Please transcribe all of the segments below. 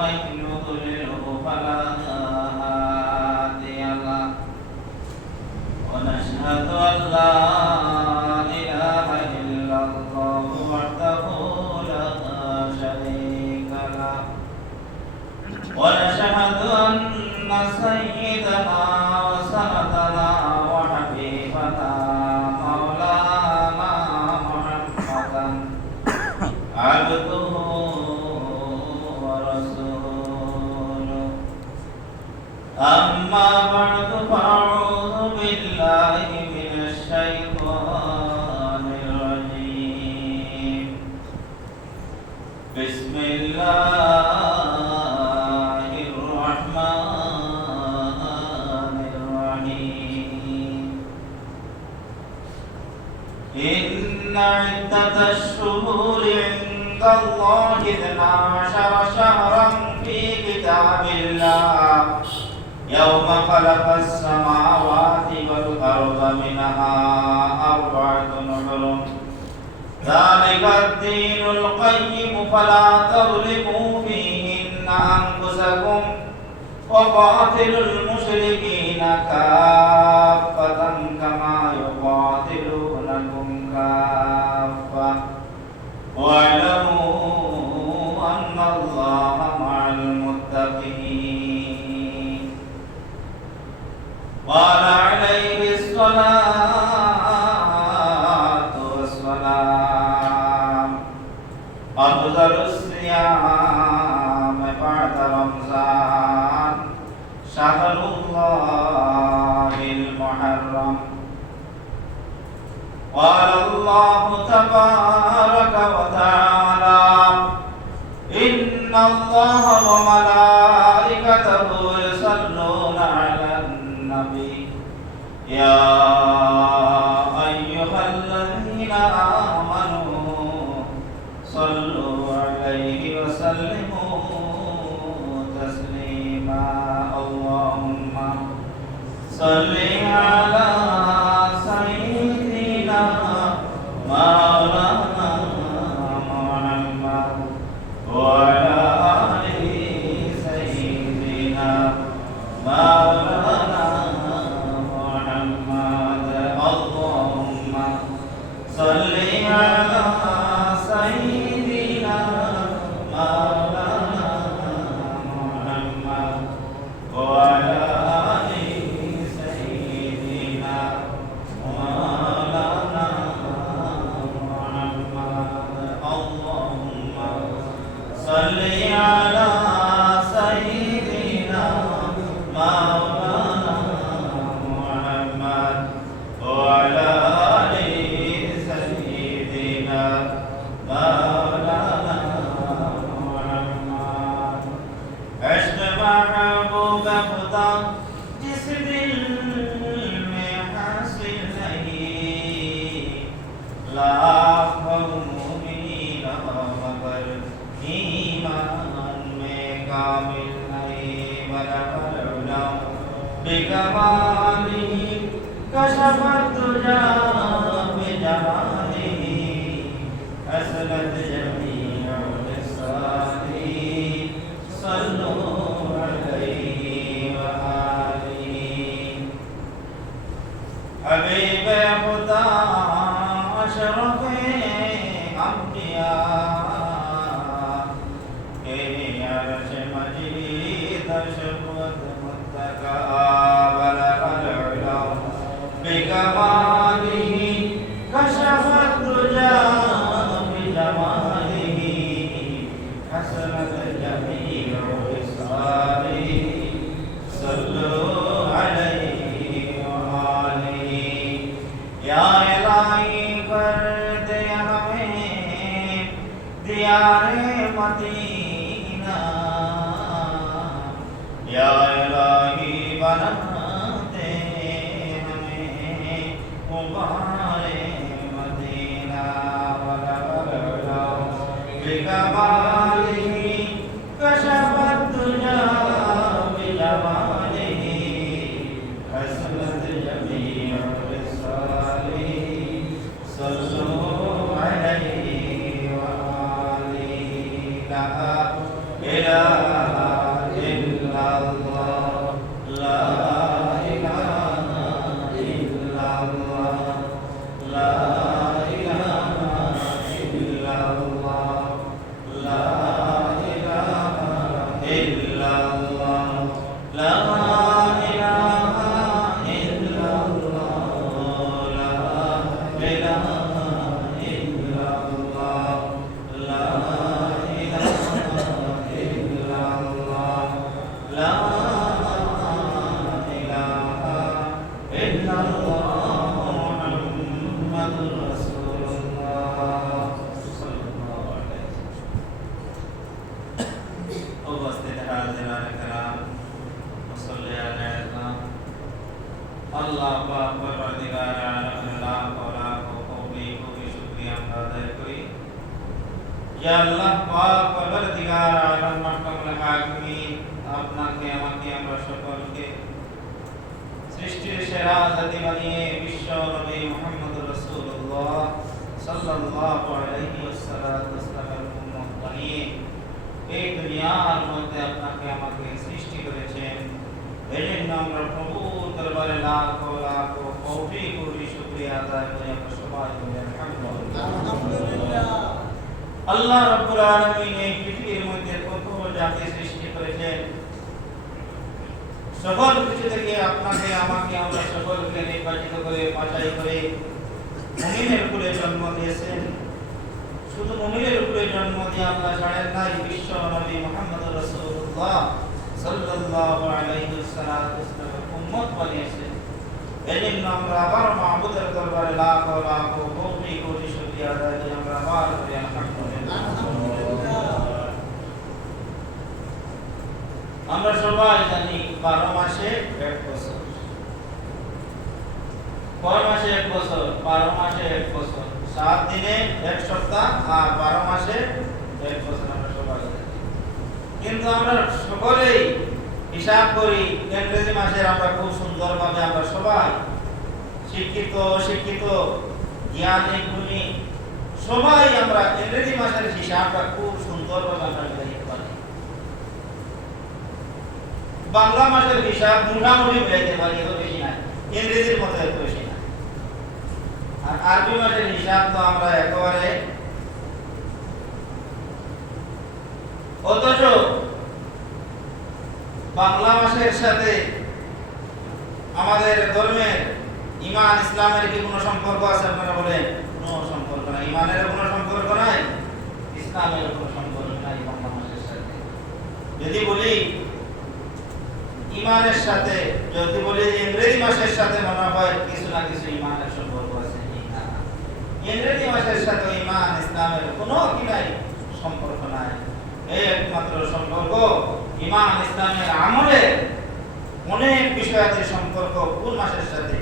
ومن يضلله فلا هادي له ونشهد أن لا إله إلا الله وحده لا شريك له ونشهد أن سيدنا وسندنا وحبيبنا مولانا محمدا عبده ورسوله أما بعد فأعوذ بالله من الشيطان الرجيم بسم الله الرحمن الرحيم إن عدة الشهور عند الله 12 شهرا في كتاب الله يوم خلق السماوات والأرض منها 4 حرم ذلك الدين القيم فلا تظلموا فيهن أنفسكم وقاتلوا المشركين كافة كما يقاتلونكم كافة واعلموا أن الله مع المتقين قال عليه الصلاة والسلام أفضل الصيام بعد رمضان شهر الله المحرم قال الله تبارك وتعالى إن الله وملائكته يصلون على النبي يا أيها الذين آمنوا صلوا عليه وسلموا تسليما اللهم صل على سيدنا مولانا محمد وعلى آل سيدنا مولانا محمد اللهم صل على سيدنا مولانا محمد وعلى آل سيدنا مولانا محمد اللهم صل على سيدنا مولانا محمد وعلى آل سيدنا مولانا محمد عشق محبوب خدا जिस दिल में हासिल नहीं लाखों मुमीन मगर ईमान में कामिल नहीं वला बिकमालिही कशफत तुजा बिजमालिही असलत जमीउल साली सल्लु अलैहि व आलिही हबीब खुदा अशरफे अंबिया के अर्श मजीद शफ़क़त मुत्तका बलगल उला बिकमालिही कशफत तुजा बिजमालिही हसनत जमीउल साली सल्लु अलैहि व आलिही या इलाही कर दे हमें दियारे मदीना या इलाही बना दे हमें गुबारे मदीना वला वला बिकमालिही कशफत तुजा बिजमालिही ইল্লাল্লাহ লা ইলাহা ইল্লাল্লাহ লা ইলাহা ইল্লাল্লাহ লা ইলাহা ইল্লাল্লাহ লা ইলাহা ইল্লাল্লাহ মুহাম্মাদুর রাসূলুল্লাহ সাল্লাল্লাহু আলাইহি ওয়াসাল্লাম। উপস্থিত হাজিরান کرام মুসল্লি আলাইহিম আল্লাহ পাক পরওয়ারদিগার আলম লাখ লাখ কোটি কোটি শুকরিয়া আমরা আদায় করি। ইয়া আল্লাহ পাক পরওয়ারদিগার আলম মাহকামুল হাকিমিন, আপনাকে আমাকে আমরা সকলকে সৃষ্টির সেরা জাতি বানিয়ে বিশ্ব নবী মুহাম্মদুর রাসূলুল্লাহ সাল্লাল্লাহু আলাইহি ওয়াসাল্লামের উম্মত বানিয়ে এই দুনিয়ার মধ্যে আপনাকে আমাকে সৃষ্টি করেছেন। এজন্য আমরা প্রভুর দরবারে লাখ লাখ কোটি কোটি শুকরিয়া আদায় করি। আমরা সবাই বলি আলহামদুলিল্লাহ। আল্লাহ রাব্বুল আলামিন এই পৃথিবীর মধ্যে কত জাতি সৃষ্টি করেছেন, সকল কিছু থেকে আপনাকে আমাকে আমরা সকলকে নির্বাচিত করে বাছাই করে মুমিনের কুলে জন্ম দিয়েছেন। শুধু মুমিনের কুলে জন্ম দিয়ে আল্লাহ ছাড়েন নাই, বিশ্ব নবী মুহাম্মদুর রাসূলুল্লাহ সাল্লাল্লাহু আলাইহি ওয়াসাল্লামের উম্মত বানিয়েছেন। এজন্য আমরা আবার মাহবুবের দরবারে লাখ লাখ কোটি কোটি শুকরিয়া আদায় করি। আমরা আবার করি আলহামদুলিল্লাহ। আমরা সবাই জানি 12 মাসে 1 বছর, কয় মাসে 1 বছর? 12 মাসে 1 বছর, 7 দিনে 1 সপ্তাহ, আর 12 মাসে 1 বছর। আমরা সবাই জানি, কিন্তু আমরা সকলেই হিসাব করি ইংরেজি মাসের। আমরা খুব সুন্দরভাবে আমরা সবাই শিক্ষিত অশিক্ষিত জ্ঞানী গুণী সবাই আমরা ইংরেজি মাসের হিসাবটা খুব সুন্দরভাবে আমরা মিলাইতে পারি। বাংলা মাসের হিসাব মোটামুটি মিলাইতে পারি, এত বেশি না, ইংরেজির মতো এত বেশি না। আর আরবি মাসের হিসাব তো আমরা একেবারে, অথচ বাংলা মাসের সাথে আমাদের ধর্মের ঈমান ইসলামের কি কোনো সম্পর্ক আছে? আপনারা বলেন কোনো সম্পর্ক নাই। ঈমানের কোনো সম্পর্ক নাই, ইসলামের কোনো সম্পর্ক নাই বাংলা মাসের সাথে। যদি বলি ঈমানের সাথে, যদি বলি ইংরেজি মাসের সাথে, মনে হয় কিছু না কিছু ঈমানের সম্পর্ক আছে। না, ইংরেজি মাসের সাথে ঈমান ইসলামের কোনো কি নাই, সম্পর্ক নাই। এই একমাত্র সম্পর্ক ঈমান ইসলামের আমলে অনেক বিষয়াতে সম্পর্ক কোন মাসের সাথে?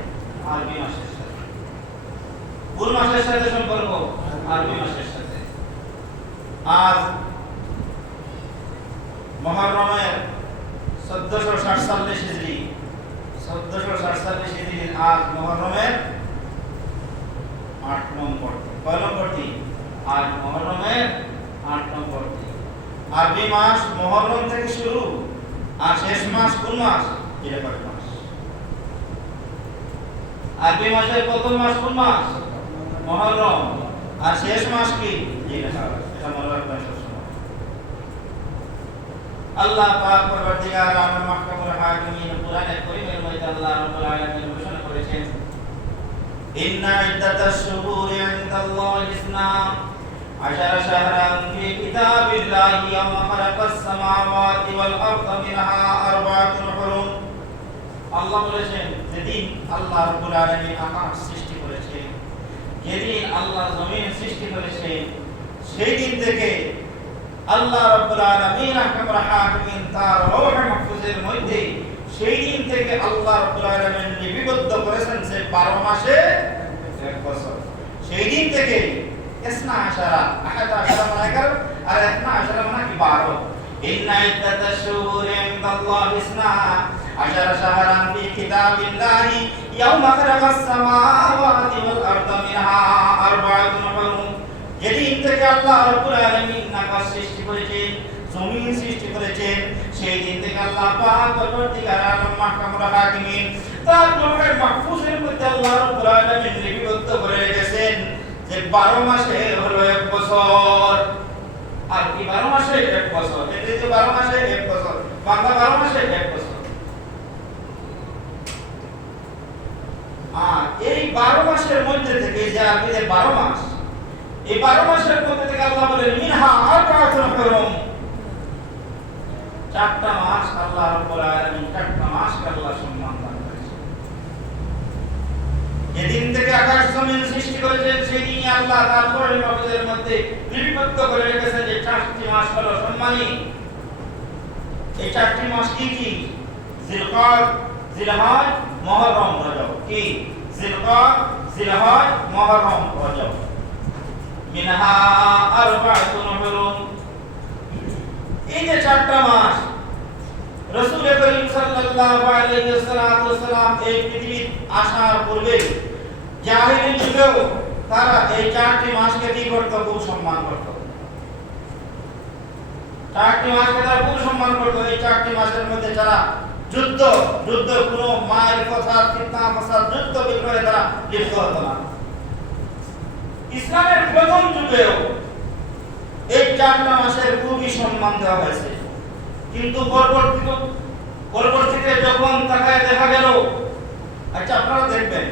আরবি মাসের সাথে। কোন মাসের সাথে সম্পর্ক? আরবি মাসের সাথে। আজ মুহররমের 1447 হিজরি, 1447 হিজরি আজ মুহররমের 8 নম্বর। কয় নম্বর দিন? আজ মুহররমের 8 নম্বর দিন। আরবি মাস মুহররম থেকে শুরু, আর শেষ মাস কোন মাস? জিলহজ মাস। আরবি মাসের প্রথম মাস কোন মাস? মুহররম। আর শেষ মাস কি? জিলহজ। এটা মনে রাখবেন সবসময়। আল্লাহ পাক পরওয়ারদিগার আলম মাহকামুল হাকিমিন কুরআনে কারীমের মধ্যে আল্লাহ রাব্বুল আলামিন ঘোষণা করেছেন, ইন্না ইদ্দাতাশ শুহুরি ইনদাল্লাহি ইসনা আশারা শাহরান ফি কিতাবিল্লাহি ইয়াওমা খালাকাস সামাওয়াতি ওয়াল আরদা মিনহা আরবাআতুন হুরুম। আল্লাহ বলেছেন, যেদিন আল্লাহ রাব্বুল আলামিন আকাশ সৃষ্টি করেছেন, যেদিন আল্লাহ জমিন সৃষ্টি করেছেন, সেই দিন থেকে আল্লাহ রাব্বুল আলামিন আহকামুল হাকিমিন তার লৌহে মাহফুজের মধ্যে সেই দিন থেকে আল্লাহ রাব্বুল আলামিন লিপিবদ্ধ করেছেন যে 12 মাসে 1 বছর। সেই দিন থেকে ইসনা আশারা, আহাদ আশারা মানে 11 আর ইসনা আশারা মানে 12। ইন্না ইদ্দাতাশ শুহুরি ইনদাল্লাহি ইসনা আশারা শাহরান ফি কিতাবিল্লাহি ইয়াওমা খালাকাস সামাওয়াতি ওয়াল আরদা মিনহা আরবাআতুন হুরুম। যেদিন থেকে আল্লাহ রাব্বুল আলামিন আকাশ সৃষ্টি করেছেন, জমিন সৃষ্টি করেছেন, সেই দিন থেকে আল্লাহ পাক পরওয়ারদিগার আলম মাহকামুল হাকিমিন তার লৌহে মাহফুজের মধ্যে আল্লাহ রাব্বুল আলামিন লিপিবদ্ধ করে রেখেছেন যে 12 মাসে হলো 1 বছর। আর কি 12 মাসে 1 বছর, ইংরেজি 12 মাসে 1 বছর, বাংলা 12 মাসে 1 বছর। আর এই 12 মাসের মধ্যে থেকে যে আরবিতে 12 মাস, এই 12 মাসের মধ্যে থেকে আল্লাহ বলেন মিনহা আরবাআতুন হুরুম, 4টা মাস আল্লাহ রাব্বুল আলামিন 4টা মাসকে আল্লাহ সম্মান দান করেছেন। যেদিন থেকে আকাশ জমিন সৃষ্টি করেছেন সেই দিনই আল্লাহ তার কোরআন মাজিদের মধ্যে লিপিবদ্ধ করে রেখেছেন যে 4টি মাস হলো সম্মানী। এই 4টি মাস কি কি? জিলকাদ, জিলহজ, মুহররম, রজব। কি? জিলকাদ, জিলহজ, মুহররম, রজব। মিনহা আরবাআতুন হুরুম, এই যে 4টা মাস রাসূল করিম সাল্লাল্লাহু আলাইহি ওয়াসাল্লাম এই পৃথিবীর আসার পূর্বে জাহেলি যুগেও তারা এই 4টি মাসকে কি করত? খুব সম্মান করত। 4টি মাসকে তারা খুব সম্মান করত। এই 4টি মাসের মধ্যে যারা যুদ্ধ কোনো মায়ের কথা, ফিতনা ফাসাদ, যুদ্ধ বিগ্রহে তারা লিপ্ত হতো না। ইসলামের প্রথম যুগেও এই 4টা মাসের খুবই সম্মান দেওয়া হয়েছে। কিন্তু পরবর্তীতে যখন তাকায় দেখা গেল, আচ্ছা আপনারা দেখবেন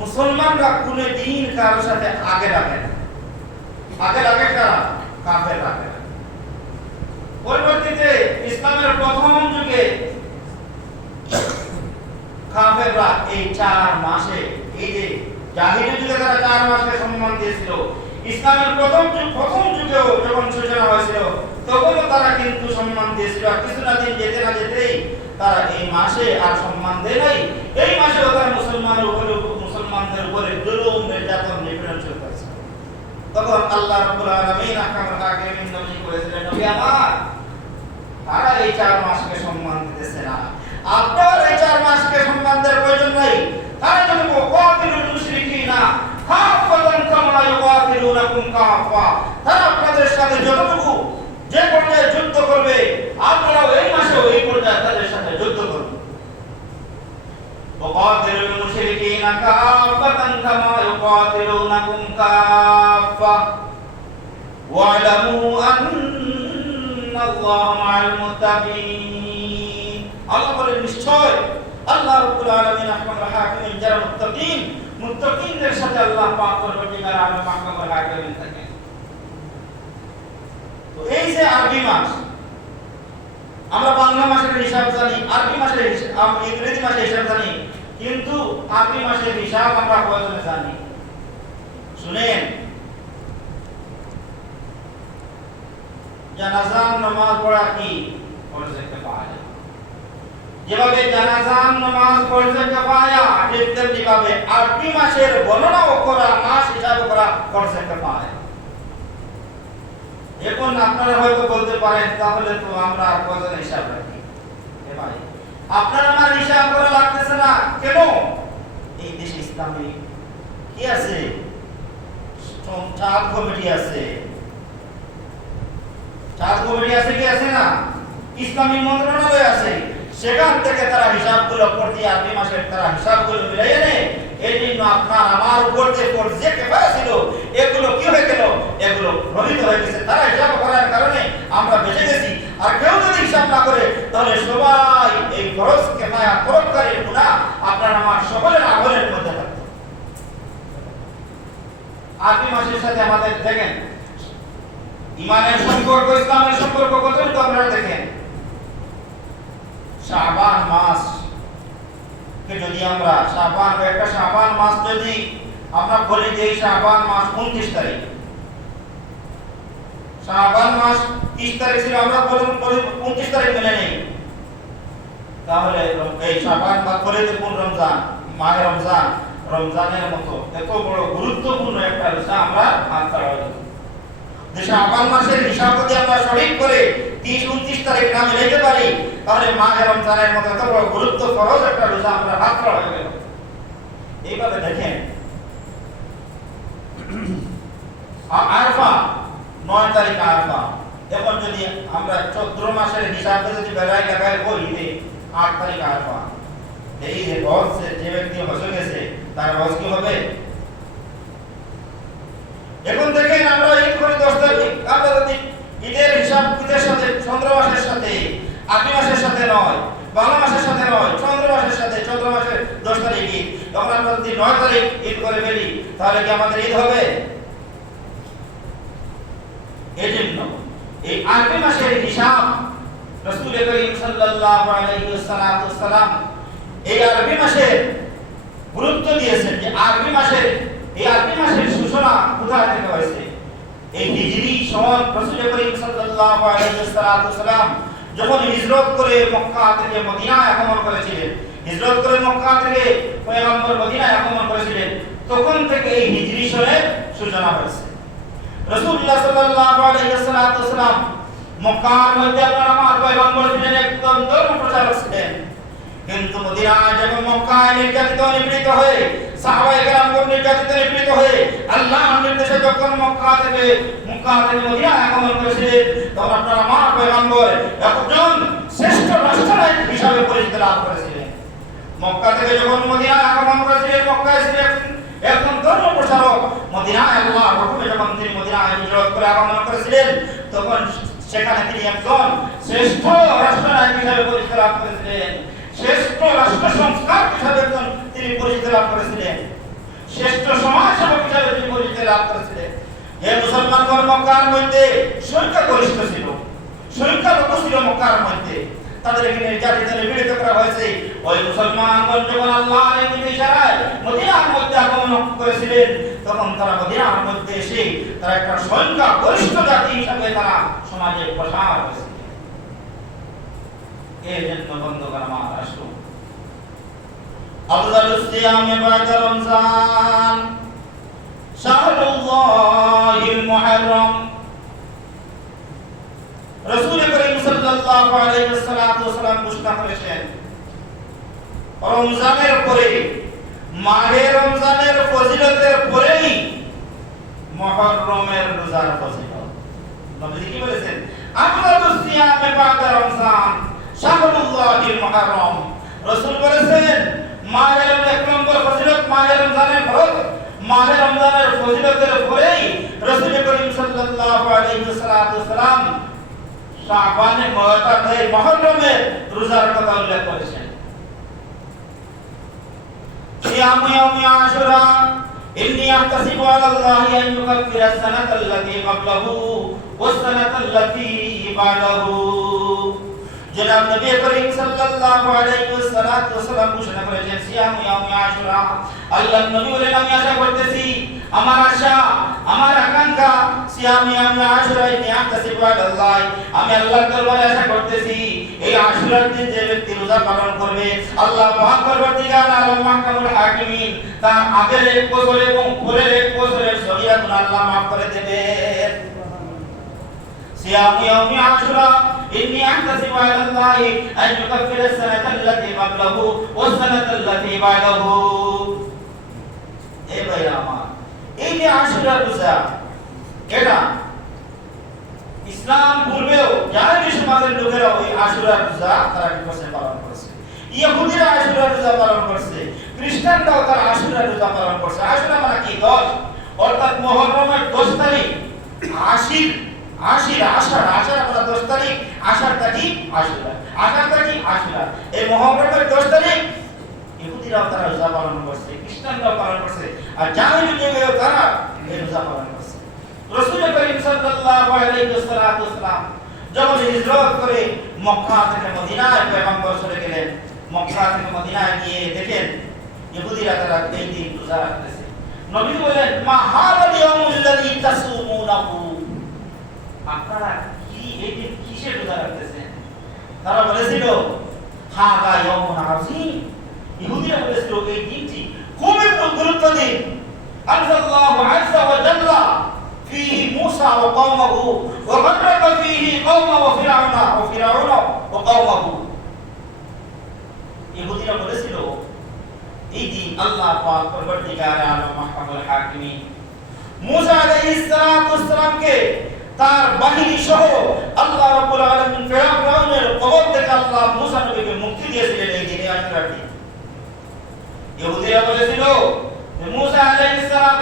মুসলমানরা কোনো দিন কারোর সাথে আগে রাখে না, আগে রাখে কারা? কাফের রাখে না। পরবর্তীতে ইসলামের প্রথম যুগে কাফেররা এই 4 মাসে, এই যে জাহিলি যুগে তারা 4 মাসকে সম্মান দিয়েছিল, ইসলামের প্রথম যুগেও যখন সূচনা হয়েছিল তখনও তারা কিন্তু সম্মান দিয়েছিল। আর কিছুটা দিন যেতে না যেতেই তারা এই মাসে আর সম্মান দেয় নাই। এই মাসেও তারা মুসলমানদের উপরে জুলুম, নির্যাতন, নিপীড়ন শুরু করেছে। তখন আল্লাহ রাব্বুল আলামিন আহকামুল হাকিমিন নবী করেছিলেন, নবী আমার, তারা এই 4 মাসকে সম্মান দিতেছে না, আপনার এই 4 মাসকে সম্মান দেওয়ার প্রয়োজন নাই। তারা যদি ওয়াকিলুল মুশরিকিনা কাফাতান কামা ইউকাতিলুনাকুম কাফা, তারা আপনাদের সাথে যতটুকু যে পর্যায়ে যুদ্ধ করবে, আপনারাও এই মাসেও এই পর্যায়ে তাদের সাথে যুদ্ধ করবেন। ওয়াকাতিলুল মুশরিকিনা কাফাতান কামা ইউকাতিলুনাকুম কাফা ওয়া'লামু আন্নাল্লাহা মা'আল মুত্তাকিন। আল্লাহ বলেন নিশ্চয় আল্লাহ রাব্বুল আলামিন আহকামুল হাকিমিন, যারা মুত্তাকিনদের সাথে আল্লাহ পাক পরবর্তীকার আলম আহকামুল হাকিমিন থাকেন। তো এই যে আরবি মাস, আমরা বাংলা মাসের হিসাব জানি, আরবি মাসের হিসাব, ইংরেজি মাসের হিসাব জানি, কিন্তু আরবি মাসের হিসাব আমরা কয়জনে জানি? শুনেন, জানাজার নামাজ পড়া কি? ফরজে কিফায়া। যেভাবে জানাজার নামাজ ফরজে কিফায়া, ঠিক তেমনি ভাবে আরবি মাসের গণনা করা, মাস হিসাব করা ফরজে কিফায়া। এখন আপনারা হয়তো বলতে পারেন, তাহলে তো আমরা কয়জন হিসাব রাখি? এ ভাই, আপনার আমার হিসাব করা লাগতেছে না কেন? এই দেশে ইসলামী কি আছে? চাঁদ কমিটি আছে, চাঁদ কমিটি আছে, কি আছে না? ইসলামী মন্ত্রণালয় আছে, সেখান থেকে তারা হিসাবগুলো প্রতি আরবি মাসের তারা হিসাবগুলো মিলাই এনে এই জন্য আপনার আমার উপর যে ফরজে কিফায়া ছিল এগুলো কি হয়ে গেল? এগুলো প্রহিত হয়ে গেছে। তারা হিসাব করার কারণে আমরা বেঁচে গেছি। আর কেউ যদি হিসাব না করে তাহলে সবাই এই ফরজ কিফায়া পরোপকারী গুনাহ আপনার আমার সকলের আমলের মধ্যে থাকবে। আরবি মাসের সাথে আমাদের দেখেন ইমানের সম্পর্ক, ইসলামের সম্পর্ক কতটুকু আপনারা দেখেন। শাবান মাস কে যদি আমরা একটা শাবান মাস যদি আমরা বলি যে শাবান মাস 29 তারিখ, শাবান মাস 30 তারিখ ছিল, আমরা 29 তারিখ মেনে নেই, তাহলে এই শাবান বা করে যে কোন রমজান, মাহে রমজান, রমজানের মতো এত বড় গুরুত্বপূর্ণ একটা রোজা আমরা হাত ছাড়া হয়ে যে শাবান মাসের হিসাব যদি আমরা সঠিক করে 30-29 তারিখ না মিলাইতে পারি, তাহলে মাহে রমজানের মতো এত বড় গুরুত্ব ফরজ একটা রোজা আমরা হাত ছাড়া হয়ে গেল। এইভাবে দেখেন আরফা 9 তারিখ আরফা, এখন যদি আমরা চৈত্র মাসের হিসাবে যদি বেলায় লাগাই বলি যে 8 তারিখ আরফা, এই যে হজ যে ব্যক্তি হজে গেছে তার হজ কি হবে? এখন দেখেন আমরা এই করে 10 তারিখ আমরা যদি ঈদের হিসাব ঈদের সাথে চন্দ্র মাসের সাথে, আরবি মাসের সাথে নয়, বাংলা মাসের সাথে নয়, চন্দ্র মাসের সাথে। চন্দ্র মাসের 10 তারিখ ঈদ, তখন আমরা যদি 9 তারিখ ঈদ করে ফেলি তাহলে কি আমাদের ঈদ হবে? এজন্য এই আরবি মাসের হিসাব রাসূল করিম সাল্লাল্লাহু আলাইহি ওয়াসাল্লাম এই আরবি মাসের গুরুত্ব দিয়েছেন যে আরবি মাসের সূচনা কোথা থেকে হয়েছে। এই হিজরি সন রাসূল করিম সাল্লাল্লাহু আলাইহি ওয়াসাল্লাম যখন হিজরত করে মক্কা থেকে মদিনায় আগমন করেছিলেন, হিজরত করে মক্কা থেকে পয়গম্বর মদিনায় আগমন করেছিলেন, তখন থেকে এই হিজরি সনের সূচনা হয়েছে। রাসূলুল্লাহ সাল্লাল্লাহু আলাইহি ওয়াসাল্লাম মক্কার মধ্যে আমার পয়গম্বর ছিলেন, একদম ধর্ম প্রচারক ছিলেন। কিন্তু মদিনায় যখন মক্কায় নির্যাতিত নিপীড়িত হয়ে সাহাবায়ে কেরামগণ নির্যাতিত নিপীড়িত হয়ে আল্লাহর নির্দেশে যখন মক্কা থেকে মদিনায় আগমন করেছিলেন, তখন আপনারা আমার পয়গম্বর একজন শ্রেষ্ঠ রাষ্ট্রনায়ক হিসাবে পরিচিতি লাভ করেছিলেন। মক্কা থেকে যখন মদিনায় আগমন করেছিলেন, মক্কায় ছিলেন একজন ধর্ম প্রচারক। মদিনায় আল্লাহর হুকুমে যখন তিনি মদিনায় হিজরত করে আগমন করেছিলেন, তখন সেখানে তিনি একজন শ্রেষ্ঠ রাষ্ট্রনায়ক হিসাবে পরিচিতি লাভ করেছিলেন, শ্রেষ্ঠ রাষ্ট্র সংস্কার হিসাবে তিনি পরিচিতি লাভ করেছিলেন, শ্রেষ্ঠ সমাজ সেবক হিসাবে তিনি পরিচিতি লাভ করেছিলেন। যে মুসলমানগণ মক্কার মধ্যে সংখ্যাগরিষ্ঠ ছিল, সংখ্যালঘু ছিল মক্কার মধ্যে, তাদেরকে নির্যাতিত নিপীড়িত করা হয়েছে। ওই মুসলমানগণ যখন আল্লাহর ইশারায় মদিনার মধ্যে আগমন করেছিলেন, তখন তারা মদিনার মধ্যে এসে তারা একটা সংখ্যাগরিষ্ঠ জাতি হিসাবে তারা সমাজে প্রসার হয়েছে। এই জন্য বন্ধুগণ আমার আসুন, আফজালুস সিয়ামে বা'দা রমজান শাহরুল্লাহিল মুহররম। রাসূল করিম সাল্লাল্লাহু আলাইহি ওয়াসাল্লাম ঘোষণা করেছেন, রমজানের পরে, মাহে রমজানের ফজিলতের পরেই মুহররমের রোজার ফজিলত। নবী কি বলেছেন? আফজালুস সিয়ামে বা'দা রমজান শাহরুল্লাহিল মুহররম। রাসূল বলেছেন মাহে রমজানের এক নম্বর ফজিলত মাহে রমজানের ফরজ, মাহে রমজানের ফজিলতের পরেই রাসূল করিম সাল্লাল্লাহু আলাইহি ওয়াসাল্লাম শাবানে মুহররমে রোজার কথা উল্লেখ করেছেন। সিয়ামু ইয়াউমি আশুরা ইন্নী আহতাসিবু আলাল্লাহি আন ইউকাফিরা আস-সানাতাল্লাতী ক্বাবলাহু ওয়াস-সানাতাল্লাতী বা'দাহু। জনাব নবী করিম সাল্লাল্লাহু আলাইহি ওয়াসাল্লাম ঘোষণা করেছেন সিয়ামু ইয়াউমি আশুরা। আল্লাহর নবী বলেন, আমি আশা করতেছি, আমার আশা, আমার আকাঙ্ক্ষা, সিয়ামু ইয়াউমি আশুরা নিয়াতাসিবু আলাল্লাহ, আমি আল্লাহর দরবারে আশা করতেছি এই আশুরার দিন যে ব্যক্তি রোজা পালন করবে, আল্লাহ পাক পরবর্তীকাল আলম মাহকামুল হাকিমিন তার আগের এক বছর এবং পরের এক বছরের সগীরাতুন আল্লাহ মাফ করে দেবেন। সিয়ামু ইয়াউমি আশুরা ইন্নী আহতাসিবু আলাল্লাহি আন ইউকাফিরা আস-সানাতাল্লাতী ক্বাবলাহু ওয়াস-সানাতাল্লাতী বা'দাহু। এই ভাইরা আমার, এই যে আশুরা রোজা, এটা ইসলাম পূর্বেও জাহেলি সমাজের লোকেরা ওই আশুরা রোজা তারা কি করছে? পালন করেছে। ইহুদিরা আশুরা রোজা পালন করছে, খ্রিস্টানরাও তারা আশুরা রোজা পালন করছে। আশুরা মানে কি? 10, অর্থাৎ মুহররমের 10 তারিখ, আষাঢ় মানে 10 তারিখ, আষাঢ় তারিখ আশুরা। এই মুহররমের 10 তারিখ ইহুদিরাও তারা রোজা পালন করছে, খ্রিস্টানরাও পালন করছে, আর জাহেলি যুগেও তারা এই রোজা পালন করছে। রাসূল করিম সাল্লাল্লাহু আলাইহি ওয়াসাল্লাম যখন হিজরত করে মক্কা থেকে মদিনায় পয়গম্বর চলে গেলেন, মক্কা থেকে মদিনায় গিয়ে দেখেন ইহুদিরা তারা এই দিন রোজা রাখতেছে। নবী বলেন, মা হাদাল ইয়াউমুল্লাযী তাসুমুনাহু, আপনারা কি এই দিন কিসের রোজা রাখতেছেন? তারা বলেছিল হাদা ইয়াউমুন আযীম। ইহুদিরা বলেছিল এই দিনটি খুবই গুরুত্ব দিন। আল্লাহু আযজা ওয়া জাল্লা فيه موسى وقومه وغرق فيه قومه وفرعون وقومه। ইহুদিরা বলেছিল এই দিন আল্লাহ পাক পরবর্তীকার আলম মাহকামুল হাকিমিন মুসা আলাইহিস সালামকে তার বাহিনী সহ আল্লাহ রাব্বুল আলামিন ফিরআউনের কবর থেকে আল্লাহ মুসা নবীকে মুক্তি দিয়েছিলেন এই দিনে আশুরার দিন। ইহুদিরা বলেছিল মুসা আলাইহিস সালাম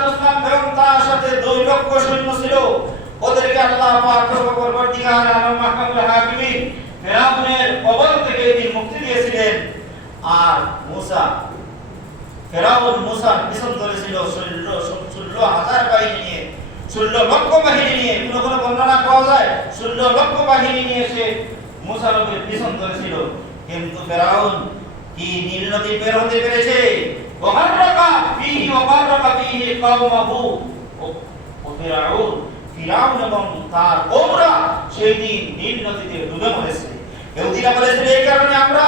এবং তার সাথে 2 লক্ষ সৈন্য ছিল, ওদেরকে আল্লাহ পাক পরবর্তী আলা মাহকামুল হাকিমিন, ফেরাউনের কবল থেকে তিনি মুক্তি দিয়েছিলেন। আর ফেরাউন মুসার পিছন ধরেছিল 16,000 বাহিনী নিয়ে, 16 লক্ষ বাহিনী নিয়ে। কোন বর্ণনা পাওয়া যায় 16 লক্ষ বাহিনী নিয়ে সে মুসা নবীর পিছন ধরেছিল। কিন্তু ফেরাউন কি নীল নদী বের হতে পেরেছে? ওয়াগাররাকা ফিহি ওয়াগাররাকা ফিহি কওমাহু। ফিরাউন এবং তার কওমরা সেই দিন নীল নদীতে ডুবে মরেছে। ইহুদিরা বলেছিল এই কারণে আমরা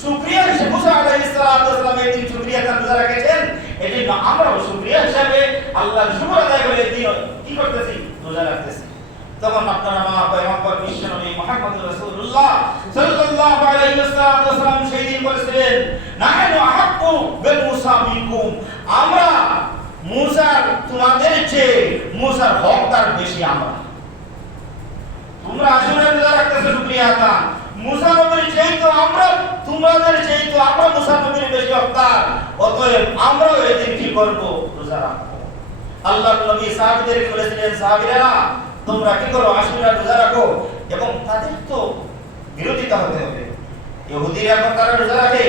শুকরিয়া হিসেবে মুসা আলাইহিস সালাতু ওয়াস সালাম এই দিন শুকরিয়া তার রোজা রেখেছেন, এজন্য আমরাও শুকরিয়া হিসেবে আল্লাহর শুকর আদায় করে দিন কি করতেছি? রোজা রাখতেছি। তখন আপনারা পয়গম্বর বিশ্বনবী মুহাম্মদ রাসূলুল্লাহ সাল্লাল্লাহু আলাইহি ওয়াসাল্লাম সেই দিন বলেছিলেন, নাহনু আহাক্কু বিল মুসা মিনকুম, আমরা মুসার তোমাদের চেয়ে মুসার হকদার বেশি। তোমরা আসলে রোজা রাখতেছো শুকরিয়া আদায়, মুসা নবীর চেয়ে তো আমরা তোমাদের চেয়ে তো আমরা মুসা নবীর বেশি হকদার, অতএব আমরাও এই দিন কি করব? রোজা রাখবো। আল্লাহর নবী সাহাবীদের বলেছিলেন, সাহাবীরা তোমরা কি করো? আশুরা রোজা রাখো। এবং তাদের তো বিরোধিতা হতে হবে। ইহুদিরা এখন তারা রোজা রাখে,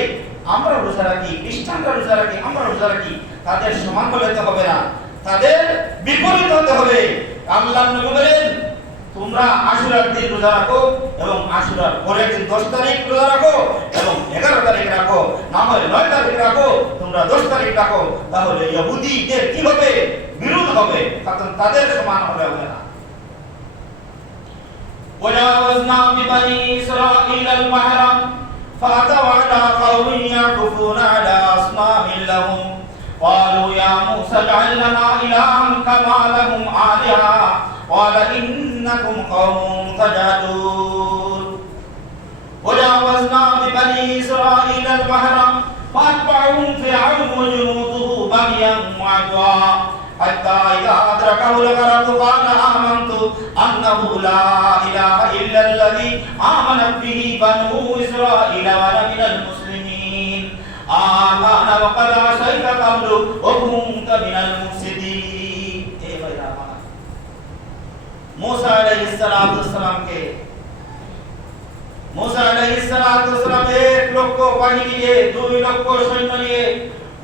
আমরা রোজা রাখি, খ্রিস্টানরা রোজা রাখি, আমরা রোজা রাখি, তাদের সমান বলে তো হবে না, তাদের বিপরীত হতে হবে। আল্লাহর নবী বলেন, তোমরা আশুরার দিন রোজা রাখো এবং আশুরার পরের দিন 10 তারিখ রোজা রাখো এবং 11 তারিখ রাখো, না হয় 9 তারিখ রাখো, তোমরা 10 তারিখ রাখো। তাহলে ইহুদিদের কি হবে? বিরোধ হবে, কারণ তাদের সমান হবে না। وجاوزنا ببني إسرائيل البحر فأتوا على قوم يعكفون على أصنام لهم قالوا يا موسى اجعل لنا إلها كما لهم آلهة قال إنكم قوم تجهلون وجاوزنا ببني إسرائيل البحر فأتبعهم فرعون وجنوده بغيا وعدوا حتى إذا أدركه الغرق قال آمنت أنه لا إله إلا الذي آمنت به بنو إسرائيل وأنا من المسلمين آمن وقد عصيت قبل وكنت من المفسدين। मूसा अलैहिस्सलाम के मूसा अलैहिस्सलाम 1 লক্ষ বাহিনী নিয়ে 2 লক্ষ সৈন্য নিয়ে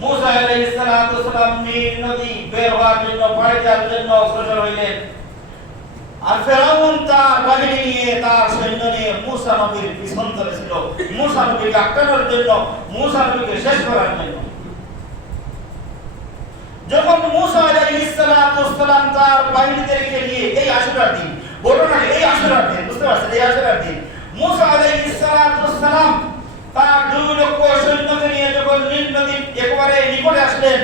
मूसा अलैहिस्सलाम নীল নদী বের হওয়ার জন্য পাড়ি দেওয়ার জন্য অগ্রসর হইলেন। আর ফেরাউন তার বাহিনী নিয়ে তার সৈন্য নিয়ে मूसा নবীর পিছন ধরেছিল मूसा নবীকে আটকানোর জন্য, मूसा নবীকে শেষ করার জন্য। যখন मूसा अलैहिस्सलाम তার বাহিনীদেরকে নিয়ে এই আশুরার দিন, ঘটনা এই আশুরার দিন, বুঝতে পারছেন? এই আশুরার দিন मूसा अलैहिस्सलाम তার 2 লক্ষ সৈন্যকে নিয়ে যখন নীল নদীর একেবারে নিকটে আসলেন,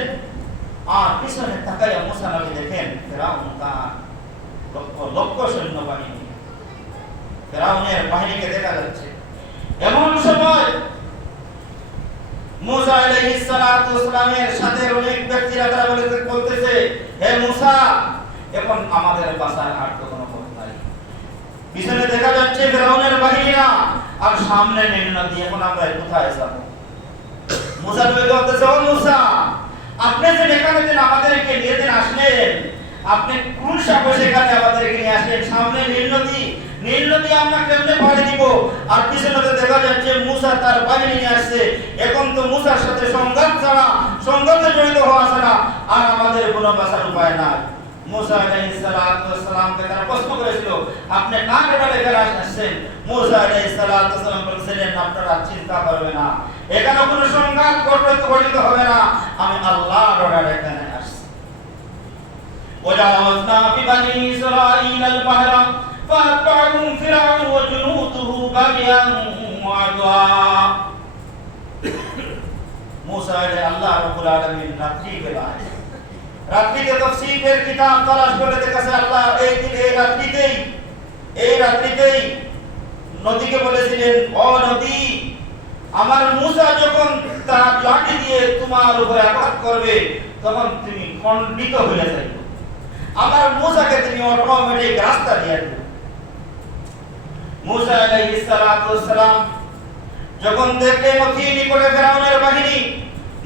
আর পিছনে তাকাইয়া मूसा নবী দেখেন ফেরাউন তার লক্ষ সৈন্য বাহিনী, ফেরাউনের বাহিনীকে দেখা যাচ্ছে। এমন সময় मूसा আলাইহিসসালামের সাথে অনেক ব্যক্তিরা তারা বলতেছে, হে मूसा, এখন আমাদের বাঁচার আর কোনো পথ নাই। পিছনে দেখা যাচ্ছে ফেরাউনের বাহিনীরা আর সামনে নীল নদী, এখন আমরা কোথায় যাব? मूसा নবী বলতেছে, ও मूसा, আপনি যে এখানে আমাদেরকে নিয়ে আসলেন, আপনি কোন সাহসে এখানে আমাদেরকে নিয়ে আসলেন? সামনে নীল নদী আমরা কেমনে পাড়ি দিব? আর পিছনে দেখা যাচ্ছে मूसा তার বাহিনী নিয়ে আসছে। এখন তো मूसाর সাথে সংঘাতে জড়িত হওয়া ছাড়া আর আমাদের কোনো বাঁচার উপায় নাই। मूसा আলাইহিসসালামকে তারা প্রশ্ন করেছিল, আপনি কার ব্যাপারে এখানে আসছেন? मूसा আলাইহিসসালাম বলেছিলেন, আপনারা চিন্তা করবেন না, এখানে কোনো সংঘাত ঘটিত হবে না, আমি আল্লাহর অর্ডারে এখানে আসছি। وجاوزنا ببني إسرائيل البحر فأتبعهم فرعون وجنوده بغيا وعدوا। मूसा আল্লাহ রাব্বুল আলামিন রাত্রিতে তাফসীরের কিতাব তালাশ করে দেখেছে, আল্লাহ এই রাত্রিতেই নদীকে বলেছিলেন, ও নদী, আমার मूसा যখন তার লাঠি দিয়ে তোমার উপরে আঘাত করবে তখন তুমি খণ্ডিত হয়ে যাবে, আমার मूसाকে তুমি অটোমেটিক রাস্তা দিয়ে দিও। मूसा আলাইহিসসালাম যখন দেখলেন অতি নিকটে ফেরাউনের বাহিনী,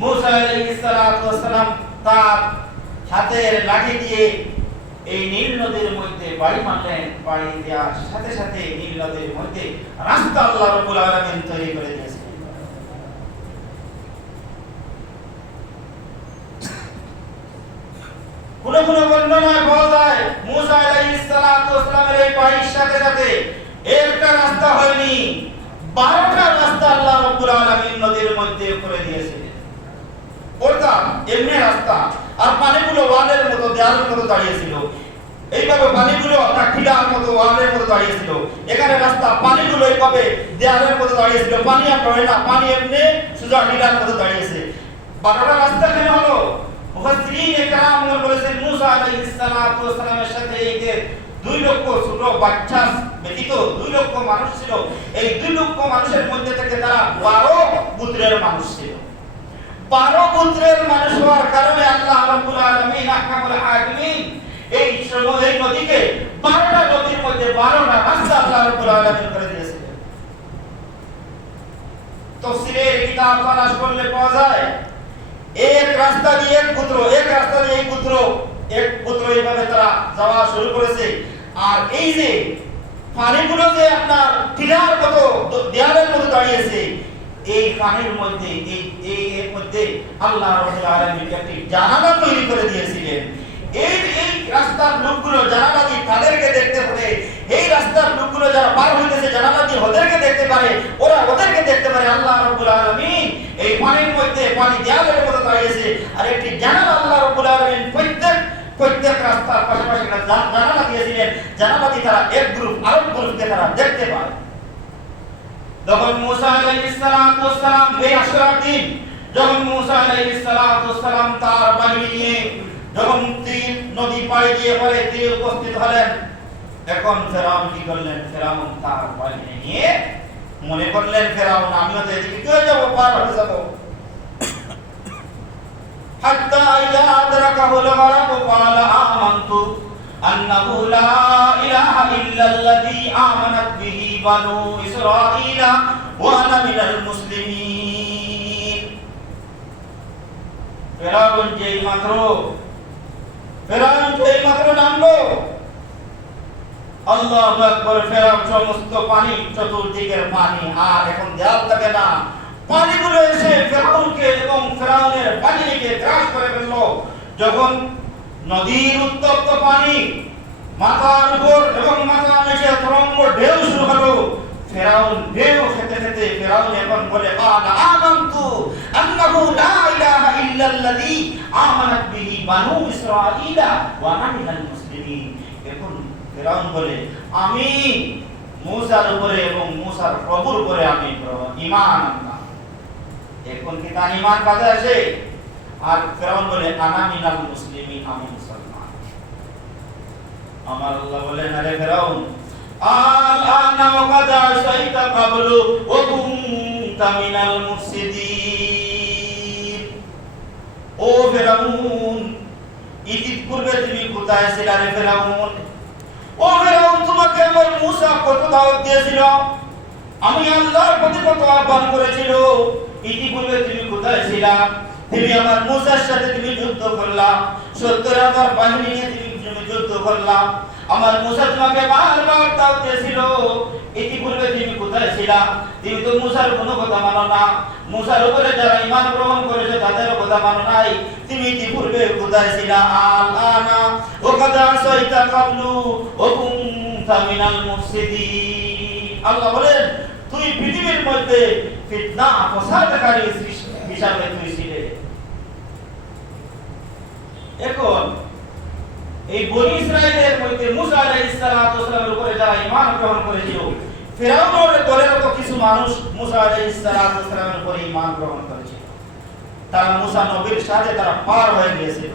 मूसा আলাইহিসসালাম তার হাতের লাঠি দিয়ে এই নীল নদীর মধ্যে বাড়ি মারলেন, বাড়ি দেওয়ার সাথে সাথে নীল নদীর মধ্যে রাস্তা আল্লাহ রাব্বুল আলামিন তৈরি করে দিয়েছেন। কোন কোন বর্ণনায় পাওয়া যায় মুসা আলাইহিস সালাতু ওয়াস সালামের এই বাড়ির সাথে সাথে একটা রাস্তা হয়নি, 12টা রাস্তা আল্লাহ রাব্বুল আলামিন নদীর মধ্যে করে দিয়েছিলেন। ওটা এমনি রাস্তা, আর পানিগুলো ওয়ালের মতো, দেয়ালের মতো দাঁড়িয়েছিল। এইভাবে পানিগুলো আপনার টিলার মতো, ওয়ালের মতো দাঁড়িয়েছিল। এখানে রাস্তা, পানিগুলো এইভাবে দেয়ালের মতো দাঁড়িয়েছিল। পানি আর পড়ে না, পানি এমনি সোজা টিলার মতো দাঁড়িয়েছে। 12টা রাস্তা কেন হলো? মুফাসসিরিনে কেরাম বলেছেন মুসা আলাইহিস সালাতু ওয়াস সালামের সাথে এই যে 2 লক্ষ ছোট বাচ্চা ব্যতীত 2 লক্ষ মানুষ ছিল। এই 2 লক্ষ মানুষের মধ্যে থেকে তারা 12 গোত্রের মানুষ ছিল। 12 গোত্রের মানুষ হওয়ার কারণে আল্লাহ রাব্বুল আলামিন আহকামুল হাকিমিন এই নদীকে 12টা নদীর মধ্যে 12টা রাস্তা আল্লাহ রাব্বুল আলামিন করে দিয়েছিলেন। তাফসীরের কিতাব তালাশ করলে পাওয়া যায় এক রাস্তা দিয়ে এক গোত্র, এক রাস্তা দিয়ে এক গোত্র এইভাবে তারা যাওয়া শুরু করেছে। আর এই যে পানিগুলো যে আপনার টিলার মতো, দেয়ালের মতো দাঁড়িয়েছে, এই পানির মধ্যে এর মধ্যে আল্লাহ রাব্বুল আলামিন একটি জানালা তৈরি করে দিয়েছিলেন। এই রাস্তার লোকগুলো জানালা দিয়ে তাদেরকে দেখতে পারে, এই রাস্তার লোকগুলো যারা পার হইতেছে জানালা দিয়ে ওদেরকে দেখতে পারে, ওরা ওদেরকে দেখতে পারে। আল্লাহ রাব্বুল আলামিন এই পানির মধ্যে, পানি দেয়ালের মতো দাঁড়িয়েছে, আর একটি জানালা আল্লাহ রাব্বুল আলামিন প্রত্যেক রাস্তার পাশাপাশি একটা জানালা দিয়েছিলেন। জানালা দিয়ে তারা এক গ্রুপ আরেক গ্রুপকে তারা দেখতে পায়। যখন মুসা আলাইহিস সালাতু ওয়াস সালাম এই আশরার দিন, যখন মুসা আলাইহিস সালাতু ওয়াস সালাম তার বাহিনী নিয়ে যখন নদী পাড়ি দিয়ে পরে তীরে উপস্থিত হলেন, এখন ফেরাউন কি করলেন? ফেরাউন তার বাহিনী নিয়ে মনে করলেন ফেরাউন আমিও তো এদিকে চলে যাব, পার হয়ে যাব। হাত্তা ইযা আদরাকাহুল গরক ক্বালা আমানতু আন্নাহু লা ইলাহা ইল্লাল্লাযী আমানাত বিহি বানু ইসরাঈলা ওয়া আনা মিনাল মুসলিমিন। ফেরাউন যেই মাত্র নামলো, আল্লাহু আকবার, ফেরাউন সমস্ত পানি, চতুর্দিকের পানি, আর এখন দেয়াল থাকে না, পানিগুলো এসে ফেরাউনকে এবং ফেরাউনের বাহিনীকে গ্রাস করে ফেলল। যখন নদীর উত্তপ্ত পানি মাথার উপর এবং মাথার নিচে তরঙ্গ ঢেউ শুরু হলো, ফেরাউন ঢেউ খেতে খেতে ফেরাউন এখন বলে আমানতু আন্নাহু লা ইলাহা ইল্লাল্লাযী আমানাত বিহি বানু ইসরাঈলা ওয়া আনা মিনাল মুসলিমিন। এখন ফেরাউন বলে আমি মুসার উপরে এবং মুসার প্রভুর উপরে আমি ঈমান আনলাম। এখন কি তার ঈমান কাজে আসে? আর ফেরাউন বলে আনা মিনাল মুসলিমিন, আমি মুসলমান। আমার আল্লাহ বলেন আরে ফেরাউন আল-আনা ওয়া কাদ আসাইতা ক্বাবলু ওয়া কুনতা মিনাল মুফসিদিন। ও ফেরাউন, ইতিপূর্বে তুমি কোথায় ছিলে রে ফেরাউন? ও ফেরাউন, তোমাকে আমার মুসা কত দাওয়াত দিয়েছিল, আমি আল্লাহর প্রতি কত আহ্বান করেছিল, ইতিপূর্বে তুমি কোথায় ছিলা? তুমি আমার মুসার সাথে তুমি যুদ্ধ করলা, 70,000 বাহিনী নিয়ে তুমি যুদ্ধ করলা, আমার মুসা তোমাকে বারবার দাওয়াত দিয়েছিল, ইতিপূর্বে তুমি কোথায় ছিলা? তুমি তো মুসার কোনো কথা মানো না, মুসার উপরে যারা ঈমান গ্রহণ করেছে তাদের কথা মানো নাই, তুমি ইতিপূর্বে কোথায় ছিলা? আল-আনা ওয়া কাদ আসাইতা ক্বাবলু ওয়া কুনতা মিনাল মুফসিদিন। আল্লাহ বলেন তুই পৃথিবীর মধ্যে ফিতনা ফসাদকারী হিসাবে তুই ছিলে। এখন এই বনী ইসরাইলের মধ্যে মুসা আলাইহিস সালাতু ওয়াস সালামের উপরে যারা ঈমান গ্রহণ করেছিল, ফিরআউনের দলের তো কিছু মানুষ মুসা আলাইহিস সালাতু ওয়াস সালামের উপরে ঈমান গ্রহণ করেছিল। তারা মুসা নবীর সাথে তারা পার হয়ে গিয়েছিল।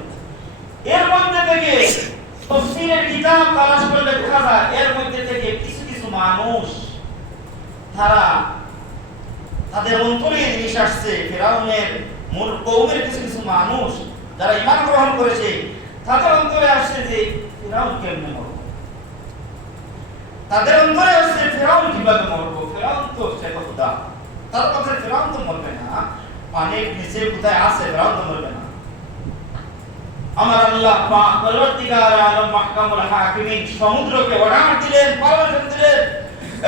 এর মধ্যে থেকে তাফসীরের কিতাব তালাশ করলে দেখা যায় এর মধ্যে থেকে কিছু কিছু মানুষ তারা তাদের অন্তরে জিনিস আসছে, ফিরআউনের মূল কওমের কিছু কিছু মানুষ যারা ঈমান গ্রহণ করেছে তাদের অন্তরে আসছে যে ফিরআউন কেমনে মরবে, তাদের অন্তরে আসছে ফিরআউন কিভাবে মরবে, ফিরআউন তো সে খোদা, তার কথা ফিরআউন তো মরবে না, পানির নিচে কোথায় আছে ফিরআউন তো মরবে না। আমার আল্লাহ পাক পরবর্তীকার আলম মাহকামুল হাকিমিন সমুদ্রকে অর্ডার দিলেন, পারমিশন দিলেন,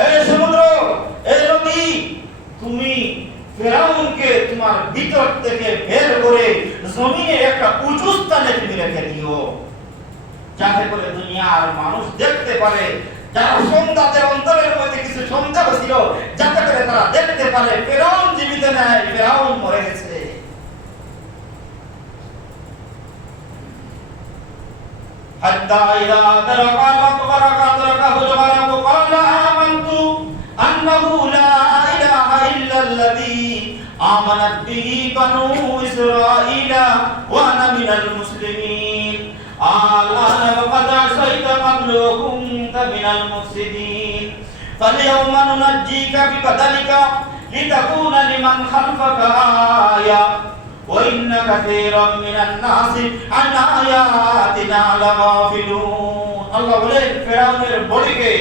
এই সমুদ্র, এই নদী, তুমি ফেরাউনকে তোমার ভিতর থেকে বের করে জমিনে একটা উঁচু স্থানে তুমি রেখে দিও, যাতে করে দুনিয়ার মানুষ দেখতে পারে, যারা সন্তানের অন্তরের মধ্যে কিছু সন্দেহ ছিল, যাতে করে তারা দেখতে পারে ফেরাউন জীবিত নাই, ফেরাউন মরে গেছে। حتى إذا أدرك الغرق أدركه الغرق قال آمنت أنه لا إله إلا الذي آمنت به بنو إسرائيل وأنا من المسلمين الآن وقد عصيت قبل وكنت من المفسدين فاليوم ننجيك ببدنك لتكون لمن خلفك آية وإن كثيرا من الناس عن آياتنا لغافلون الله বলেন ফেরাউনের বডিকে,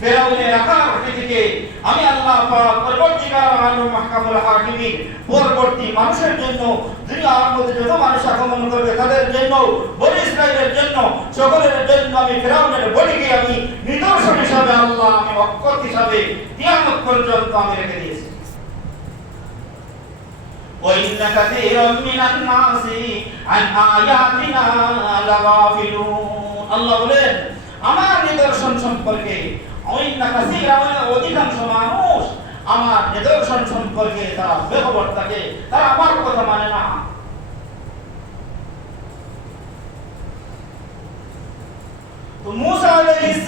ফেরাউনের আকার থেকে আমি আল্লাহ পাক পরবর্তীকার আলম মাহকামুল হাকিমিন পরবর্তী মানুষের জন্য, দুনিয়ার মধ্যে যত মানুষ আগমন করবে তাদের জন্য, বনি ইসরাইলের জন্য, সকলের জন্য আমি ফেরাউনের বডিকে আমি নিদর্শন হিসাবে আল্লাহ আমি অক্ষত হিসাবে কিয়ামত পর্যন্ত আমি রেখে দিয়েছি। وإن كثيرا من الناس عن آياتنا لغافلون الله বলেন আমার নিদর্শন সম্পর্কে ওইন্না কাসীরা অধিকাংশ মানুষ আমার নিদর্শন সম্পর্কে তারা বেখবর থাকে, তারা আমার কথা মানে না। তো মূসা আলাইহিস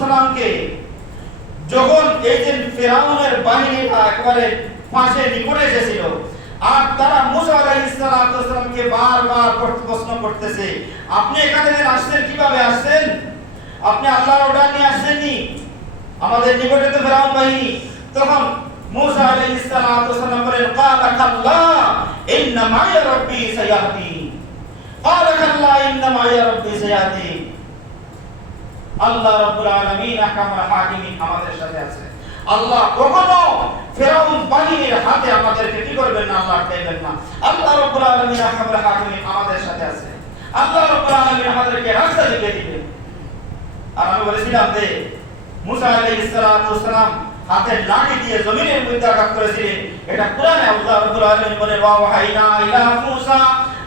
সালামকে যখন এই যে ফেরাউনের বাহিনীটা একেবারে পাশে নিকটে এসেছিল, আর তারা মূসা আলাইহিস সালামকে বারবার প্রশ্ন করতেছে, আপনি এখানে আসছেন, কিভাবে আসছেন? আপনি আল্লাহর অর্ডার নিয়ে আসছেননি, আমাদের নিকটে তো ফেরাউন বাহিনী। তখন মূসা আলাইহিস সালাম বলেন, ক্বালা কাল্লা ইন্না মা'ইয়া রাব্বি সায়াহদিন, ক্বালা কাল্লা ইন্না মা'ইয়া রাব্বি সায়াহদিন। আল্লাহ রাব্বুল আলামিন আহকামুল হাকিমিন আমাদের সাথে আছে। আল্লাহ কখনো ফেরাউন বাহিনীর হাতে আমাদেরকে কি করবেন না, আল্লাহ দেবেন না। আল্লাহ রাব্বুল আলামিন আহকামুল হাকিমিন আমাদের সাথে আছে। আল্লাহ রাব্বুল আলামিন আমাদেরকে রাস্তা দেখিয়ে দিবেন। আর আমি বলেছিলাম যে মূসা আলাইহিস সালাম হাতে লাঠি দিয়ে জমিনের মধ্যে আঘাত করেছিলেন, এটা কোরআনে আল্লাহ রাব্বুল আলামিন বলেন, ওয়া ওয়াহাইনা ইলা মূসা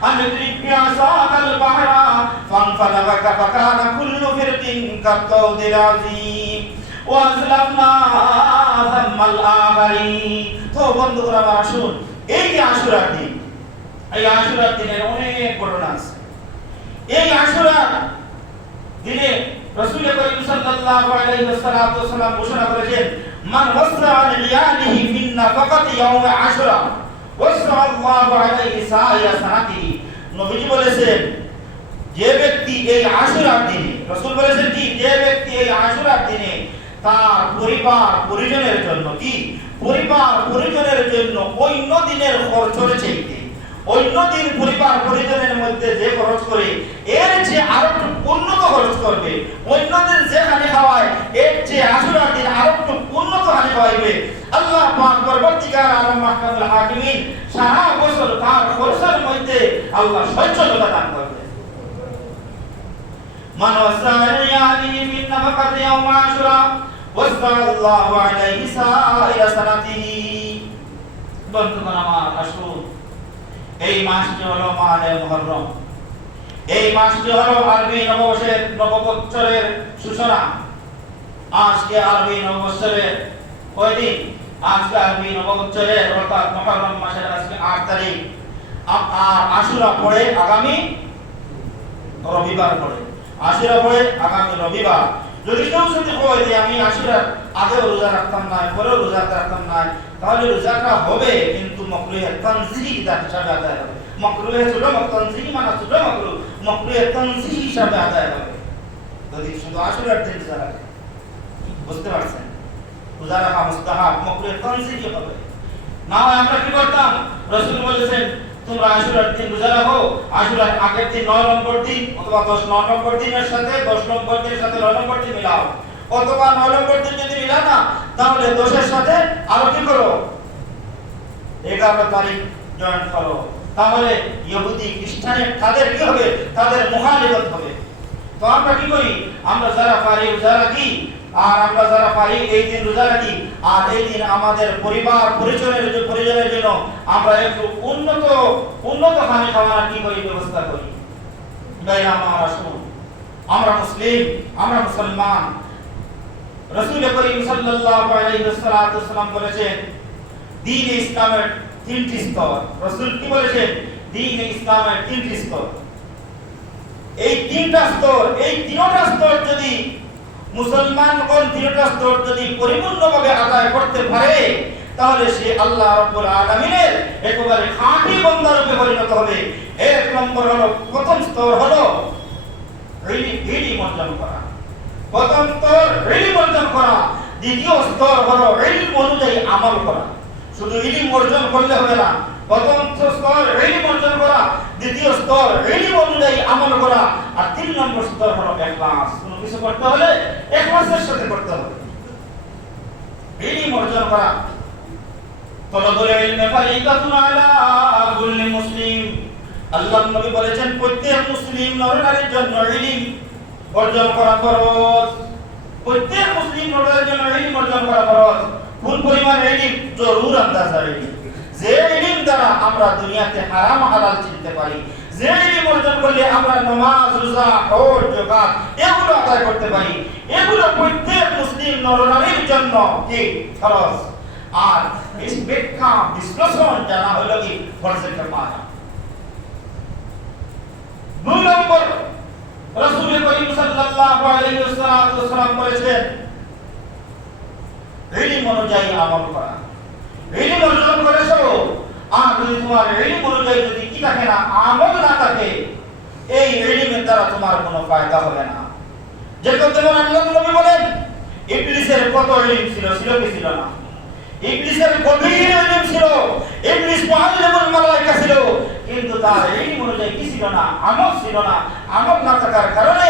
আন ইদরিব বিআসাকাল বাহরা ফানফালাকা ফাকানা কুল্লু ফিরকিন কাত-তাউদিল আযীম ওয়া আযলাফনা সাম্মাল আবারিন। তো বন্ধুরা আমার আসুন, এই যে আশুরার দিন, এই আশুরার দিনের অনেক ঘটনা আছে। এই আশুরার দিনে রাসূল করিম সাল্লাল্লাহু আলাইহি ওয়াসাল্লাম ঘোষণা করেছেন, মান ওয়াসা আলিয়ানিহি মিন নাফাকাতি ইয়াউম আশুরা ওয়াসা আল্লাহু আলাইহি সাইয়া সানাতিহি। নবীজি বলেছেন, যে ব্যক্তি এই আশুরার দিনে, রাসূল বলেছেন কি, যে ব্যক্তি এই আশুরার দিনে তার পরিবার পরিজনের জন্য, কি পরিবার পরিজনের জন্য অন্য দিনের খরচের চাইতে অন্য দিন পরিবার পরিজনের মধ্যে যে খরচ করে এর যে আরো একটু উন্নত খরচ করবে, অন্য দিন যে হানি খাওয়ায় এর যে আশুরার দিন আরো একটু উন্নত হানি খাওয়াইবে, আল্লাহ পাক পরবর্তীকার আলম মাহকামুল হাকিমিন সারা বছর তার খরচের মধ্যে আল্লাহ সচ্ছলতা দান করবে। মান ওয়াসায়ানি মিন নাফাকাতি ইয়াউম আশুরা ওয়াসা আল্লাহু আলাইহি সাইরা সানাতিহি। বন্ধুগণ আমার, আসুন, এই মাসটি হলো মাহে মুহররম। এই মাসটি হলো আরবি নববর্ষের নববৎসরের সূচনা। আজকে আরবি নববৎসরের কয় দিন? আজকে আরবি নববৎসরের অর্থাৎ মুহররম মাসের আজকে 8 তারিখ। আর আশুরা পড়ে আগামী রবিবার পড়ে, আশুরা পড়ে আগামী রবিবার। যদি কেউ হয় যে আমি আশুরার আগেও রোজা রাখতাম না, পরেও রোজা রাখতাম না, তাহলে রোজাটা হবে কিন্তু মাকরুহে তানজিহি হিসাবে আদায় হবে। মাকরুহে ছোট, তানজিহি মানে ছোট মাকরুহ, মাকরুহে তানজিহি হিসাবে আদায় হবে যদি শুধু আশুরার দিন রোজা রাখে। বুঝতে পারছেন? রোজা রাখা মুস্তাহাব, মাকরুহে তানজিহি হবে। না হয় আমরা কি করতাম, রাসূল বলেছেন তোমরা আশুরার দিন রোজা রাখো, আশুরার আগের দিন 9 নম্বর দিন অথবা 9 নম্বর দিনের সাথে 10 নম্বর দিনের সাথে 9 নম্বর দিন মিলাও, অথবা 9 নম্বর দিন যদি মিলা না তাহলে 10 এর সাথে আরো কি করো, 11 তারিখ জয়েন করো। তাহলে ইহুদি খ্রিস্টানের তাদের কি হবে? তাদের মুখালিফত হবে। তো আমরা কি করি? আমরা যারা পারি রোজা রাখি, আর আমরা যারা পারি এই দিন রোজা রাখি, আর এই দিন আমাদের পরিবার পরিজনের জন্য আমরা একটু উন্নত খানা খাওয়ার কি করি? ব্যবস্থা করি। ভাইরা আমার, শুনুন, আমরা মুসলিম, আমরা মুসলমান। রাসূল করিম সাল্লাল্লাহু আলাইহি ওয়াসাল্লাম বলেছেন দ্বীন ইসলামের তিনটি স্তর। রাসূল কি বলেছেন? দ্বীন ইসলামের তিনটি স্তর। এই তিনটা স্তর, এই তিনটা স্তর যদি মুসলমানগণ তিনটা স্তর যদি পরিপূর্ণভাবে আদায় করতে পারে, তাহলে সে আল্লাহ রাব্বুল আলামিনের একেবারে খাঁটি বান্দা রূপে পরিণত হবে। এক নম্বর হলো, প্রথম স্তর হলো ইলম অর্জন করা। প্রথম স্তর ইলম অর্জন করা। দ্বিতীয় স্তর হলো ইলম অনুযায়ী আমল করা। শুধু ইলম অর্জন করলে হবে না। প্রথম স্তর ইলম অর্জন করা, দ্বিতীয় স্তর ইলম অনুযায়ী আমল করা, আর তিন নম্বর স্তর হলো ইখলাস। কোনো কিছু করতে হলে ইখলাসের সাথে করতে হবে। ইলম অর্জন করা। তলবুল ইলমি ফারিদাতুন আলা কুল্লি মুসলিম। আল্লাহর নবী বলেছেন প্রত্যেক মুসলিম নর-নারীর জন্য ইলম অর্জন করা ফরজ। প্রত্যেক মুসলিম নরের জন্য ইলম অর্জন করা ফরজ। কোন পরিমাণ ইলম? জরুর আন্দাজা ইলম। যে ইলম দ্বারা আমরা দুনিয়াতে হারাম হালাল চিনতে পারি, যে ইলম অর্জন করলে আমরা নামাজ, রোজা, হজ, যাকাত এগুলো আদায় করতে পারি, এগুলো প্রত্যেক মুসলিম নর-নারীর জন্য কি? ফরজ। আর এই ব্যাখ্যা বিশ্লেষণ জানা হলো কি? ফরজে কিফায়া। দুই নম্বর, রাসূল করিম সাল্লাল্লাহু আলাইহি ওয়াসাল্লাম বলেছেন ইলম অনুযায়ী আমল করা। ইলম অর্জন করেছো, আর যদি তোমার ইলম অনুযায়ী যদি কি থাকে না, আমল না থাকে, এই ইলমের দ্বারা তোমার কোনো ফায়দা হবে না। যেমন আল্লাহর নবী বলেন ইবলিসের কত ইলম ছিল, ছিল কি ছিল না? ইবলিসের গভীর ইলম ছিল। ইবলিস মুআল্লিমুল মালায়েকা ছিল, কিন্তু তার ইলম অনুযায়ী কি ছিল না? আমল ছিল না। আমল না থাকার কারণে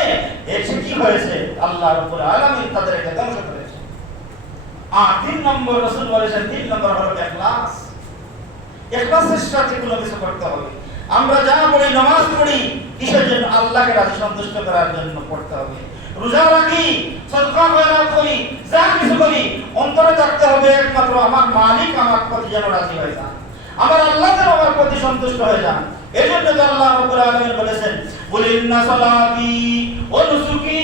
এসে কি হয়েছে? আল্লাহ রাব্বুল আলামিন তাদেরকে ধ্বংস করেছে। আর তিন নম্বর রাসূল বলেছেন, তিন নম্বর হলো ইখলাস। ইখলাসের সাথে কোনো কিছু করতে হবে। আমরা যা পড়ি, নামাজ পড়ি, কিসের জন্য? আল্লাহকে রাজি সন্তুষ্ট করার জন্য পড়তে হবে। রোজা রাখি, সদকা খয়রাত করি, যা কিছু করি, অন্তরে থাকতে হবে একমাত্র আমার মালিক আমার প্রতি যেন রাজি হয়ে যান, আমার আল্লাহ যেন আমার প্রতি সন্তুষ্ট হয়ে যান। এজন্য তো আল্লাহ রাব্বুল আলামিন বলেছেন কুল ইন্না সালাতি ওয়া নুসুকি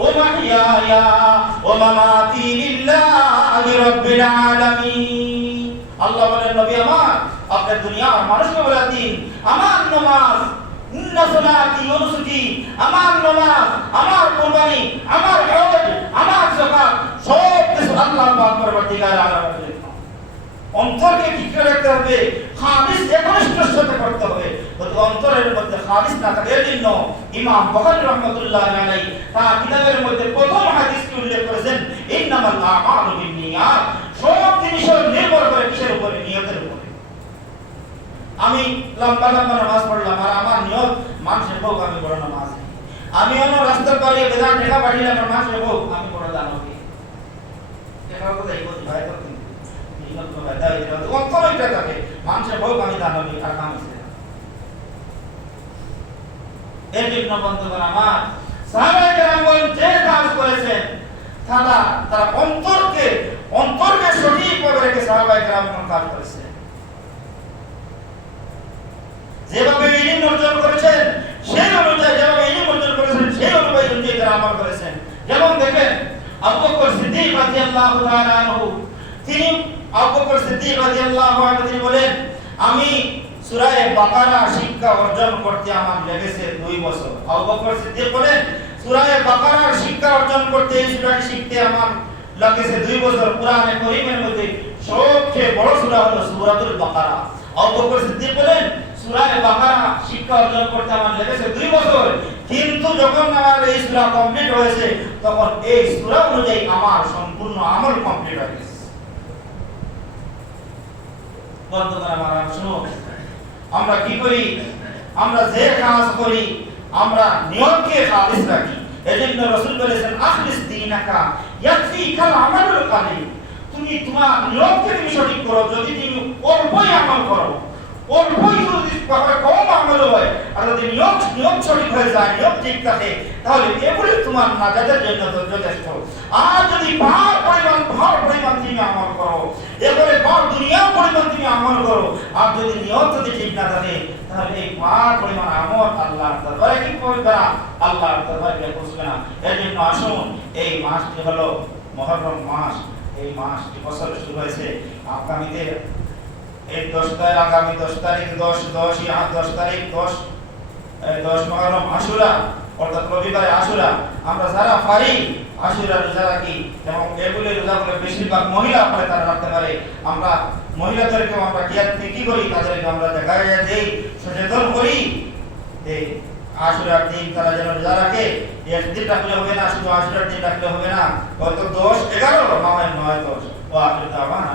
ওয়া মাহইয়ায়া ওয়া মামাতি লিল্লাহি রাব্বিল আলামিন। আল্লাহ বলেন, নবী আমার, আপনি দুনিয়ার মানুষকে বলে দিন আমার নামাজ, ইন্না সালাতি ওয়া নুসুকি, আমার নামাজ, আমার কুরবানি, আমার হজ, আমার যাকাত সব কিছু আল্লাহ পাক পরবর্তীকালে আলামিন। অন্তরকে কি করে রাখতে হবে? খালিস একনিষ্ঠতার সাথে করতে হবে। যদি অন্তরের মধ্যে খালিস না থাকে, এজন্য ইমাম বুখারী রাহমাতুল্লাহি আলাইহি তার কিতাবের মধ্যে প্রথম হাদিসটি উল্লেখ করেছেন ইন্নামাল আমালু বিন্নিয়াত। সব জিনিস নির্ভর করে কিসের উপরে? নিয়তের উপরে। আমি লম্বা লম্বা নামাজ পড়লাম, আর আমার নিয়ত মানুষের হোক আমি বড় নামাজ। আমি অন্য রাস্তার পারে বেদান দেখা পাঠিলাম, আমার মানুষের হোক আমি বড় দানবী। এটা কথা এই বলতে ভাই তো অন্তরটা থাকে মানুষের হোক আমি দানবী, আর কাম আছে। এর জন্য বন্ধুগণ আমার, সাহাবায়ে কেরামগণ যে কাজ করেছেন, তারা অন্তরকে সঠিকভাবে রেখে সাহাবায়ে কেরামগণ কাজ করেছেন। যেভাবে ইলম অর্জন করেছেন সেই অনুযায়ী, যেভাবে ইলম অর্জন করেছেন সেই অনুযায়ী তারা আমল করেছেন। যেমন দেখেন আবু বকর সিদ্দিক রাদিয়াল্লাহু তাআলা আনহু, তিনি আবু বকর সিদ্দিক রাদিয়াল্লাহু আনহু তিনি বলেন, আমি সূরা বাকারা শিক্ষা অর্জন করতে আমার লেগেছে 2 বছর। আবু বকর সিদ্দিক বলেন, সূরা বাকারা শিক্ষা অর্জন করতে, এই সূরাটি শিখতে আমার লেগেছে 2 বছর। কোরআনে কারীমের মধ্যে সবচেয়ে বড় সূরা হলো সূরাতুল বাকারা। আবু বকর সিদ্দিক বলেন, সূরা বাকারা শিক্ষা অর্জন করতে আমার লেগেছে 2 বছর, কিন্তু যখন আমার এই সূরা কমপ্লিট হয়েছে, তখন এই সূরা অনুযায়ী আমার সম্পূর্ণ আমল কমপ্লিট হয়ে গেছে। বন্ধুগণ আমার, শুনুন, আমরা কি করি? আমরা যে কাজ করি আমরা নিয়তকে খালিস রাখি। এজন্য রাসূল বলেছেন আখলিস দীনাকা ইয়াকফিকাল আমালুল কালিল। তুমি তোমার নিয়তকে তুমি সঠিক করো। যদি তুমি অল্পই আমল করো, অল্পই যদি কম আমল হয়, আর যদি নিয়ম সঠিক হয়ে যায়, নিয়ম ঠিক থাকে, তাহলে এগুলি তোমার নাজাতের জন্য যথেষ্ট। আর যদি পার পরিমাণ তুমি আমল করো, এবারে পার দুনিয়া পরিমাণ তুমি আমল করো, আর যদি নিয়ম যদি ঠিক না থাকে, তাহলে এই পার পরিমাণ আমল আল্লাহর দরবারে কি করবে না, আল্লাহর দরবারে পৌঁছবে না। এর জন্য আসুন, এই মাসটি হলো মুহররম মাস। এই মাসটি বছর শুরু হয়েছে আগামীতে এই 10 তারিখ 10 মুহররম আশুরা, অর্থাৎ রবিবারে আশুরা। আমরা যারা পারি আশুরা রোজা রাখি, এবং এগুলি রোজাগুলো বেশিরভাগ মহিলা পরে তারা রাখতে পারে। আমরা মহিলাদেরকে আমরা কি করি, তাদেরকে আমরা দেখাই দেই, সচেতন করি এই আশুরার দিন তারা যেন রোজা রাখে। একদিন রাখলে হবে না, শুধু আশুরার দিন রাখলে হবে না, হয়তো 10, 11 না হয় 9, 10। ও আখির দাওয়ানা